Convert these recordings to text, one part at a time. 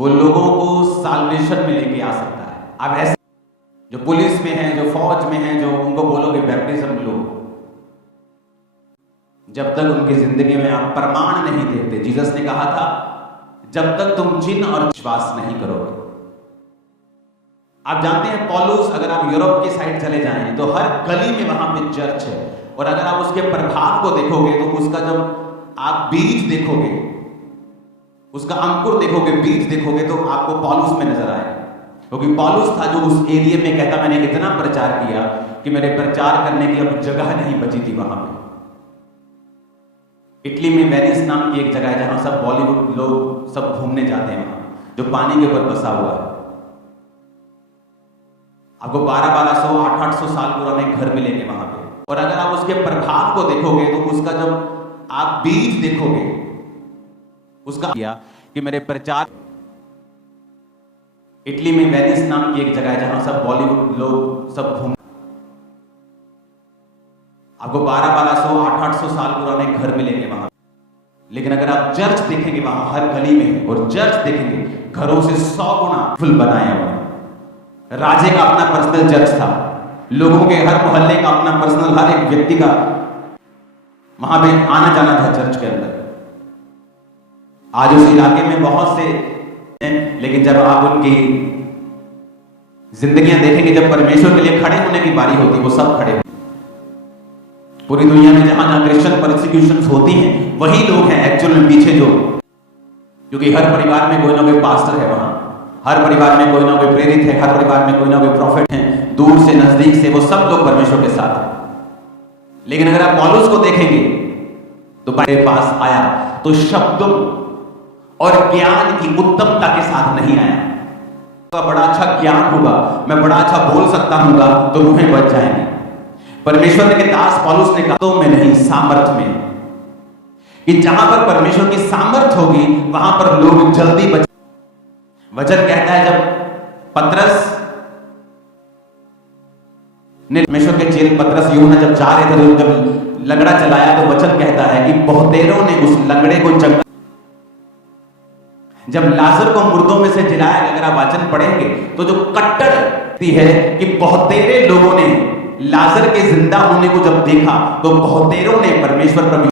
वो लोगों को साल्वेशन में लेके आ सकता है। अब ऐसे जो पुलिस में हैं, जो फौज में हैं, जो उनको बोलोगे बैप्टिज्म लो, जब तक उनकी जिंदगी में आप प्रमाण नहीं देखते, जीसस ने कहा था जब तक तुम चिन्ह और विश्वास नहीं करोगे। आप जानते हैं पौलुस, अगर आप यूरोप की साइड चले जाएं तो हर गली में वहां पे चर्च है, और अगर आप उसके प्रभाव को देखोगे तो उसका जब आप बीज देखोगे, उसका अंकुर देखोगे, बीज देखोगे तो आपको पौलुस में नजर आएगा। क्योंकि पौलुस था जो उस एरिया में कहता मैंने इतना प्रचार किया कि मेरे प्रचार करने की अब जगह नहीं बची थी वहां पे। इटली में वेनिस नाम की एक जगह है जहां सब बॉलीवुड लोग सब घूमने जाते हैं, वहां जो पानी के ऊपर बसा हुआ है। आपको 1200 800 साल पुराने घर मिलेंगे वहां पे, और अगर आप उसके प्रभाव को देखोगे तो उसका जब आप बीज देखोगे, उसका किया कि मेरे प्रचार। इटली में वेनिस नाम की एक जगह है जहां सब बॉलीवुड लोग सब घूम, आपको 1200 800 साल पुराने घर मिलेंगे वहां, लेकिन अगर आप चर्च देखेंगे वहां हर गली में, और चर्च देखेंगे घरों से 100 गुना फुल बनाया हुआ। राजे का अपना पर्सनल चर्च था, लोगों के हर मोहल्ले का अपना पर्सनल, हर एक व्यक्ति का वहां पे आना जाना था चर्च के अंदर। आज उस इलाके में बहुत से हैं, लेकिन जब आप उनकी जिंदगियां देखेंगे, जब परमेश्वर के लिए खड़े होने की बारी होती वो सब खड़े। पूरी दुनिया में जहां जहां क्रिश्चियन परसिक्यूशंस होती हैं वही लोग हैं एक्चुअल में पीछे जो, क्योंकि हर परिवार में कोई ना कोई पास्टर है वहां, हर परिवार में कोई ना कोई प्रेरित है, हर परिवार में कोई ना कोई प्रॉफिट है, दूर से नजदीक से वो सब लोग परमेश्वर के साथ हैं। लेकिन अगर आप पौलुस को देखेंगे तो मेरे पास आया तो शब्दों और ज्ञान की उत्तमता के साथ नहीं आया। बड़ा अच्छा ज्ञान होगा, मैं बड़ा अच्छा बोल सकता हूंगा तो रूहें बच जाएंगी। परमेश्वर के दास पौलुस ने कहा तो में नहीं सामर्थ में, कि जहां पर परमेश्वर की सामर्थ होगी वहां पर लोग जल्दी बच। वचन कहता है जब पतरस ने परमेश्वर के चेल पतरस यूहन्ना जब जा रहे थे तो जब लंगड़ा चलाया तो वचन कहता है कि बहुतेरों ने उस लंगड़े को चंगा। जब लाजर को मुर्दों में से जिलाया, अगर आप वचन पढ़ेंगे तो जो कट्टर है कि बहुतेरे लोगों ने लाजर के जिंदा होने को जब देखा तो बहुतेरों ने परमेश्वर पर।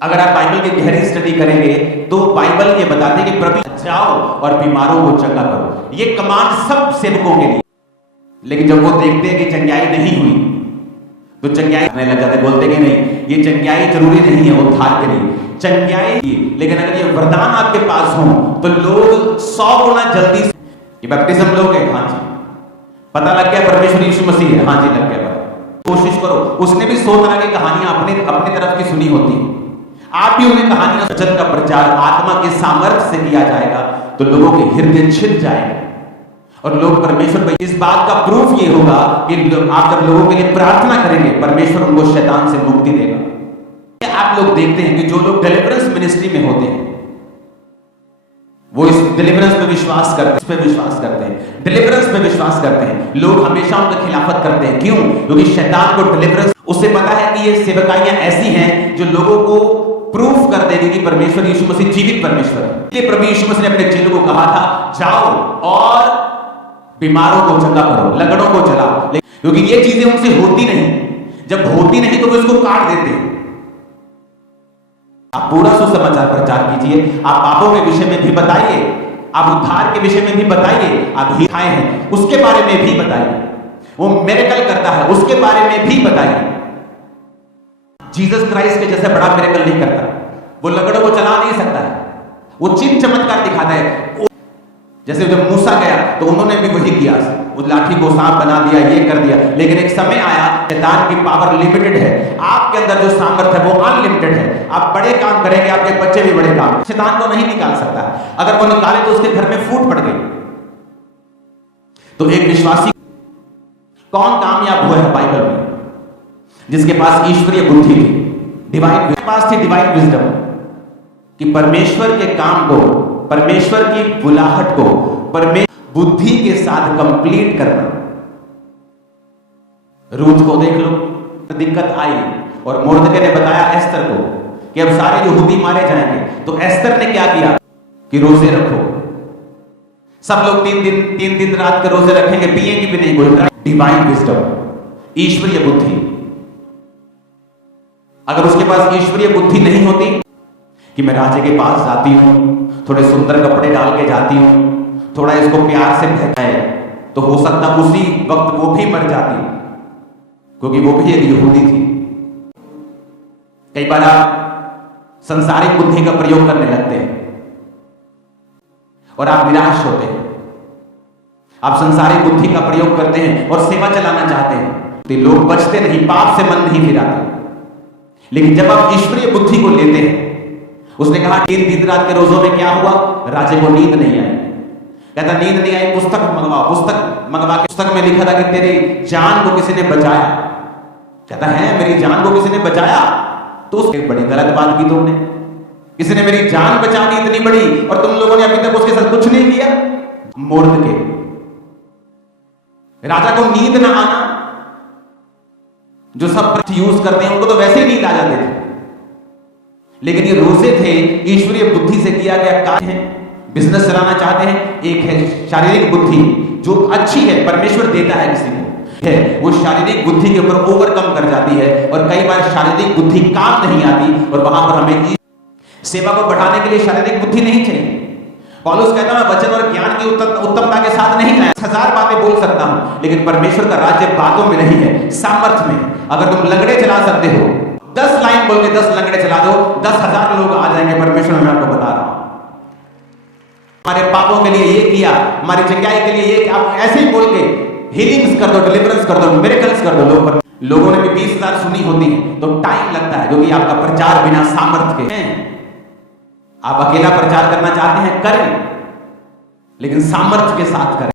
अगर आप बाइबल की गहरी स्टडी करेंगे तो बाइबल ये बताते हैं कि प्रभु जाओ और बीमारों को चंगा करो, ये कमांड सब सेवकों के लिए। लेकिन जब वो देखते हैं कि चंगाई नहीं हुई तो चंगाई करने लग जाते, बोलते कि नहीं ये चंगाई जरूरी नहीं है उद्धार के लिए, चंगाई, लेकिन अगर ये वरदान आपके पास हो तो लोग 100 गुना जल्दी से बैप्टिज्म लोगे। हाँ जी, पता लग गया परमेश्वर यीशु मसीह है, हाँ जी लग गया। कोशिश करो, उसने भी 100 तरह की कहानियां अपनी तरफ की सुनी होती, आप भी उन्हें कहानियां। वचन का प्रचार आत्मा के सामर्थ्य से किया जाएगा तो लोगों के हृदय छिप जाएंगे और लोग परमेश्वर पर। इस बात का प्रूफ ये होगा कि आप जब लोगों के लिए प्रार्थना करेंगे परमेश्वर उनको शैतान से मुक्ति देगा। आप लोग देखते हैं कि जो लोग डिलीवरेंस मिनिस्ट्री में होते हैं वो इस डिलीवरेंस पे विश्वास करते हैं, इस पे विश्वास करते हैं, डिलीवरेंस पे विश्वास करते हैं। लोग हमेशा उनका खिलाफत करते हैं, क्यों? क्योंकि शैतान को डिलीवरेंस, उससे पता है कि ये सेवकाइयां ऐसी हैं जो लोगों को प्रूफ कर देगी कि परमेश्वर यीशु मसीह जीवित परमेश्वर है। इसलिए प्रभु यीशु मसीह ने अपने चेलों को कहा था जाओ और बीमारों को चंगा करो, लंगड़ों को चलाओ, क्योंकि ये चीजें उनसे होती नहीं। जब होती नहीं तो वो इसको काट देते हैं। आप पूरा सुसमाचार प्रचार कीजिए, आप पापों के विषय में भी बताइए, आप उद्धार के विषय में भी बताइए, आप ही खाए हैं उसके बारे में भी बताइए, वो मिरेकल करता है उसके बारे में भी बताइए। जीसस क्राइस्ट के जैसा बड़ा मिरेकल नहीं करता, वो लंगड़ों को चला नहीं सकता है, वो चिन्ह चमत्कार दिखाता है। जैसे जब मूसा गया तो उन्होंने भी वही किया, उस लाठी को सांप बना दिया, ये कर दिया। लेकिन एक समय आया, शैतान की पावर लिमिटेड है, आपके अंदर जो सामर्थ्य है वो अनलिमिटेड है। आप बड़े काम करेंगे, आपके बच्चे भी बड़े काम, शैतान को नहीं निकाल सकता। अगर वो निकाले तो उसके घर में फूट पड़ गई। तो एक विश्वासी कौन कामयाब हुआ है बाइबल में? जिसके पास ईश्वरीय बुद्धि थी, डिवाइन पास थी डिवाइन विजडम, कि परमेश्वर के काम को, परमेश्वर की बुलाहट को परमेश्वर बुद्धि के साथ कंप्लीट करना। रूथ को देख लो, दिक्कत आई और मोर्दके ने बताया एस्तर को कि अब सारे यहूदी मारे जाएंगे। तो एस्तर ने क्या किया? कि रोजे रखो। सब लोग तीन दिन रात के रोजे रखेंगे, पिएंगे भी नहीं कोई। डिवाइन विजडम, ईश्वरीय बुद्धि। अगर उसके पास ईश्वरीय बुद्धि नहीं होती कि मैं राजे के पास जाती हूं, थोड़े सुंदर कपड़े डाल के जाती हूं, थोड़ा इसको प्यार से बहकाए, तो हो सकता उसी वक्त वो भी मर जाती, क्योंकि वो भी एक यहूदी थी। कई बार आप संसारिक बुद्धि का प्रयोग करने लगते हैं और आप निराश होते हैं। आप संसारिक बुद्धि का प्रयोग करते हैं और सेवा चलाना चाहते हैं, तो लोग बचते नहीं, पाप से मन नहीं फिराते। लेकिन जब आप ईश्वरीय बुद्धि को लेते हैं, उसने कहा 3 दिन रात के रोजों में क्या हुआ, राजे को नींद नहीं आई। कहता नींद नहीं आई, पुस्तक मंगवाओ। पुस्तक मंगवा के पुस्तक में लिखा था कि तेरी जान को किसी ने बचाया। कहता है मेरी जान को किसी ने बचाया, तो उसकी बड़ी गलत बात की तुमने। किसी ने मेरी जान बचा दी इतनी बड़ी, और तुम लोगों ने अभी तक उसके साथ कुछ नहीं किया। मूर्ख के राजा को नींद ना आना, जो सब यूज करते हैं उनको तो वैसे ही नींद आ जाते थे, लेकिन ये रोजे थे, ईश्वरीय बुद्धि से किया गया कार्य है। बिजनेस चलाना चाहते हैं, एक है शारीरिक बुद्धि जो अच्छी है, परमेश्वर देता है किसी को, है वो शारीरिक बुद्धि के ऊपर ओवरकम कर जाती है, और कई बार शारीरिक बुद्धि काम नहीं आती, और वहां पर हमें सेवा को बढ़ाने के लिए शारीरिक बुद्धि नहीं चाहिए। पौलुस कहता है मैं वचन और ज्ञान की उत्तमता के साथ नहीं आया, 1000 बातें बोल सकता हूं, लेकिन परमेश्वर का राज्य बातों में नहीं है, सामर्थ्य में। अगर तुम लंगड़े चला सकते हो, 10 लाइन बोल के 10 लंगड़े चला दो, 10,000 लोग आ जाएंगे। परमेश्वर मैं आपको बता रहा हूं, हमारे पापों के लिए ये किया, हमारी चंगाई के लिए ये, आप ऐसे ही बोल के हीलिंग्स कर दो, डिलीवरेंस कर दो, मिरेकल्स कर दो। लोगों ने भी 20,000 सुनी होती है, तो टाइम लगता है, क्योंकि आपका प्रचार बिना सामर्थ्य के है। आप अकेला प्रचार करना चाहते हैं, करें, लेकिन सामर्थ्य के साथ करें।